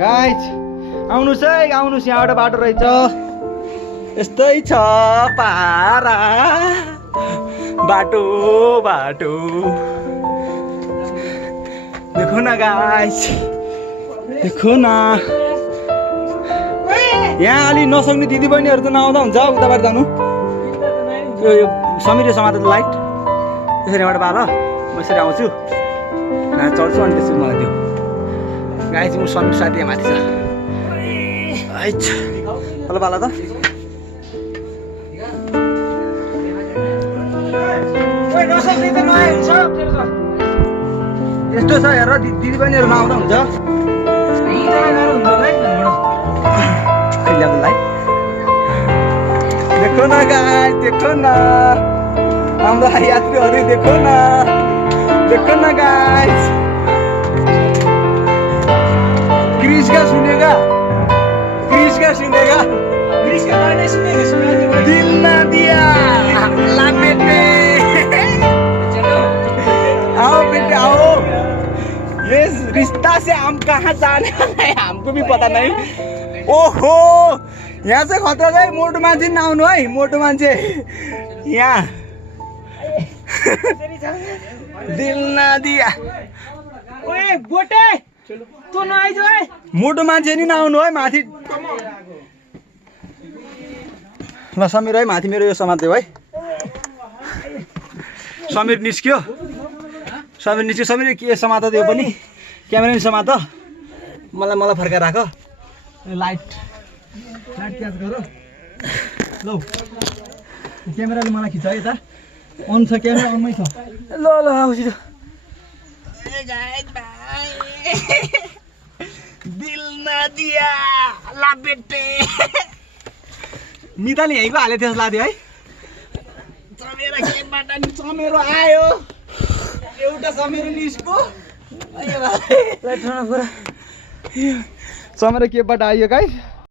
guys आउनुस् है आउनुस् यहाँबाट बाटो रहेछ यस्तै छ पारा बाटो बाटो देखो न गाइस देखो न यहाँ अलि नसक्ने दिदीबहिनीहरू त नआउँदा हुन्छ उताबाट जानु यो समीरले समात लाइट यसरी यहाँबाट बाल म यसरी आउँछु चढ्छु अनि त्यसपछि मलाई दियो गाइस म समीर साथी यहाँ माथि छ हेलो बाला त यस्तो छ हेर दिदीबहिनीहरू नआउँदा हुन्छ देखो न गाइस देखो न हाम्रो यात्रीहरू देखो न गाइस क्रिश का सुनेगा गाने सुनेगा दिल ना दिया ला बेटे आओ बेटे आओ ये रिश्ता से हम कहाँ जाने वाला है हमको भी पता नहीं ओहो यहाँ चाहिँ खतरा है मोटो मान्छे नआउनु है मोटो मान्छे यहाँ दिल ना दिया ओए गोटे तँ नआइज है मोटो मान्छे नि नआउनु है माथि ल समीर है माथि मेरो यो समात्यो है समीर निस्क्यो समीर के समात त्यो पनि क्यामेरा नि समात मलाई फर्काएर राख लाइट क्याच गर लौ क्यामेराले मलाई खिच है यता अन छ क्यामेरा अनमै छ ल आउँछु दिल ना दिया ला बेटे मिताले यहीँको हाले त्यस लाग्यो है चमेरो आयो एउटा चमेरो निस्को चमेरो केबाट आयो गाइस